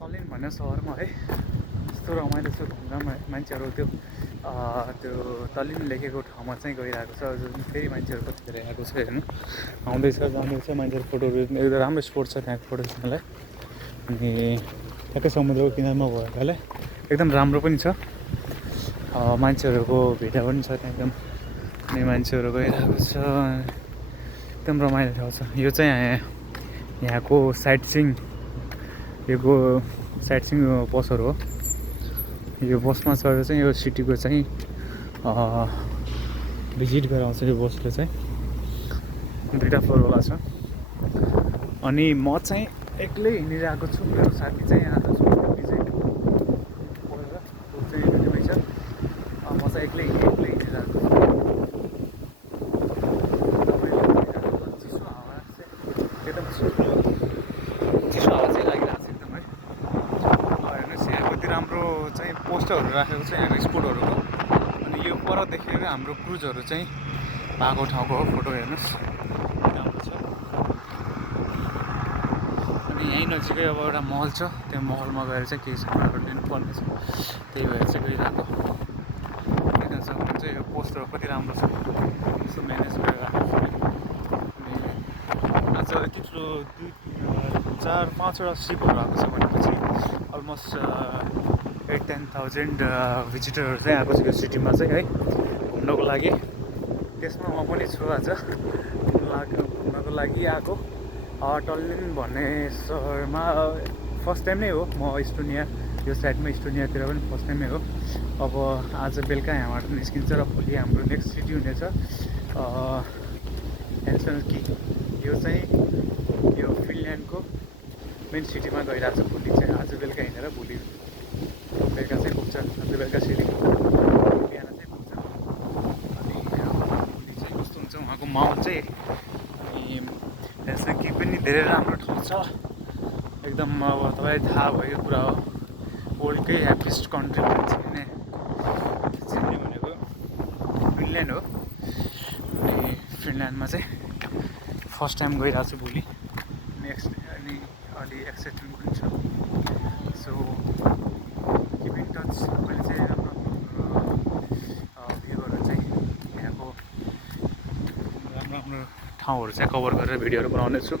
तल्लिन भन्ने सहरमा है यस्तो रमाइलो छ घुम्नमा मान्छेहरू त्यो तल्लिन लेखेको ठाउँमा चाहिँ गइरहेको छ जुन फेरि मान्छेहरू कति धेरै आएको छ हेर्नु आउँदैछ जाँदैछ मान्छेहरू फोटोहरू एकदम राम्रो स्पोट छ त्यहाँ फोटो खिच्नलाई अनि ठ्याक्कै समुद्रको किनारमा भएकाले एकदम राम्रो पनि छ मान्छेहरूको भिड पनि छ त्यहाँ एकदम अनि मान्छेहरू गइरहेको छ एकदम रमाइलो ठाउँ छ यो चाहिँ यहाँको साइट सिइङ बसहरू हो यो बसमा चढेर चाहिँ यो सिटीको चाहिँ भिजिट गराउँछ यो बसले चाहिँ 2टा फ्लोरवाला छ अनि म चाहिँ एक्लै हिँडिरहेको छु मेरो साथी चाहिँ यहाँ छ म चाहिँ एक्लै हिँडिरहेको छु चिसो हावा एकदम चिसो हावा चाहिँ लागिरहेको छ एकदम है हेर्नुहोस् यहाँ कति राम्रो चाहिँ पोस्टरहरू राखेको छ यहाँको स्पोटहरूको अनि यो पर देखेर हाम्रो क्रुजहरू चाहिँ भएको ठाउँको हो फोटो हेर्नुहोस् राम्रो छ अनि यहीँ नजिकै अब एउटा महल छ त्यो महलमा गएर चाहिँ केही सामानहरू लिनुपर्ने छ त्यही भएर चाहिँ गइरहेको देख्न सक्नुहुन्छ यो पोस्टर कति राम्रो छ यसो म्यानेज गरेर राखेको छ आज यति ठुलो 4-5वटा सिपहरू आएको छ भनेपछि अलमोस्ट 8-10,000 भिजिटरहरू चाहिँ आएको छ यो सिटीमा चाहिँ है घुम्नको लागि त्यसमा म पनि छु आज घुम्नको लागि आएको टल्लिन भन्ने सहरमा फर्स्ट टाइम नै हो म इस्टोनिया यो साइडमा इस्टोनियातिर पनि फर्स्ट टाइमै हो अब आज बेलुका यहाँबाट निस्किन्छ र भोलि हाम्रो नेक्स्ट सिटी हुनेछ हेल्सिङ्की यो चाहिँ यो फिनल्यान्डको मेन सिटीमा गइरहेको छ भोलि चाहिँ आज बेलुका हिँडेर भोलि बेलुका चाहिँ पुग्छ आज बेलुका सिटी बिहान चाहिँ पुग्छ अनि भोलि चाहिँ कस्तो हुन्छ उहाँको माहौल चाहिँ अनि हेल्सिङ्की पनि धेरै राम्रो ठाउँ छ एकदम अब तपाईँलाई थाहा भएको कुरा हो वर्ल्डकै ह्याप्पिएस्ट कन्ट्री चिन्ने भनेको फिनल्यान्ड हो अनि फिनल्यान्डमा चाहिँ फर्स्ट टाइम गइरहेको छु भोलि अनि अलि एक्साइटमेन्ट पनि छ सो किप इन टच मैले चाहिँ राम्रो भ्यूहरू चाहिँ यहाँको राम्रो ठाउँहरू चाहिँ कभर गरेर भिडियोहरू बनाउने छु